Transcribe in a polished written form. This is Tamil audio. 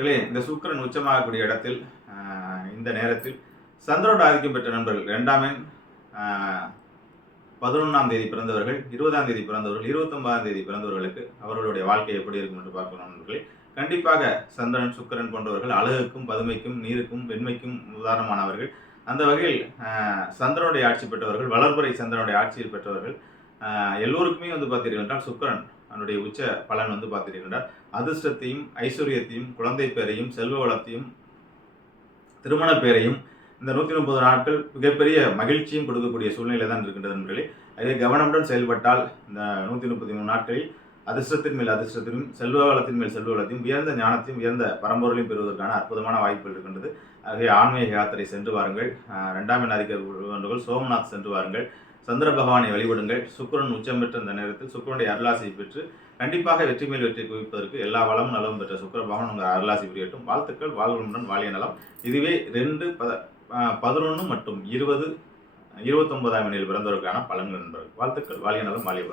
நண்பர்களே, இந்த சுக்கிரன் உச்சமாகக்கூடிய இடத்தில் இந்த நேரத்தில் சந்திரனோட ஆதிக்கம் பெற்ற நண்பர்கள் 2ஆம் எண் 11ஆம் தேதி பிறந்தவர்கள், 20ஆம் தேதி பிறந்தவர்கள், 29ஆம் தேதி பிறந்தவர்களுக்கு அவர்களுடைய வாழ்க்கை எப்படி இருக்கும் என்று பார்க்கணும் நண்பர்களே. கண்டிப்பாக சந்திரன், சுக்கிரன் போன்றவர்கள் அழகுக்கும், பதுமைக்கும், நீருக்கும், வெண்மைக்கும் உதாரணமானவர்கள். அந்த வகையில் சந்திரனுடைய ஆட்சி பெற்றவர்கள், வளர்பறை சந்திரனுடைய ஆட்சியில் பெற்றவர்கள் எல்லோருக்குமே பார்த்தீர்கள் என்றால் சுக்கிரன் அதனுடைய உச்ச பலன் பார்த்தீர்கள் என்றால் அதிர்ஷ்டத்தையும், ஐஸ்வர்யத்தையும், குழந்தை பேரையும், செல்வ வளத்தையும், திருமண பேரையும் இந்த 130 நாட்கள் மிகப்பெரிய மகிழ்ச்சியும் கொடுக்கக்கூடிய சூழ்நிலை தான் இருக்கின்றது நண்பர்களே. அதே கவனமுடன் செயல்பட்டால் இந்த 133 நாட்களில் அதிர்ஷ்டத்தின் மேல் அதிர்ஷ்டத்திலும், செல்வ வளத்தின் மேல் செல்வ வளத்தையும், உயர்ந்த ஞானத்தையும், உயர்ந்த பரம்பொருளையும் பெறுவதற்கான அற்புதமான வாய்ப்புகள் இருக்கின்றது. ஆகவே ஆன்மீக யாத்திரை சென்று வாருங்கள். 2ஆம் எண் அதிகாரிகள் சோமநாத் சென்று வாருங்கள். சந்திர பகவானை வழிபடுங்கள். சுக்கிரன் உச்சம் பெற்ற இந்த நேரத்தில் சுக்கிரனுடைய அருளாசியை பெற்று கண்டிப்பாக வெற்றி மேல் வெற்றி குவிப்பதற்கு எல்லா வளமும் நலமும் பெற்ற சுக்கிர பகவான் உங்கள் அருளாசி புரியட்டும். வாழ்த்துக்கள். வாழ்வுடன் வாழிய நலம். இதுவே 2, 11 மற்றும் 20, 29ஆம் எண்ணில் பிறந்தவருக்கான பலன்கள் நண்பர்கள். வாழ்த்துக்கள். வாழிய நலம், வாழிய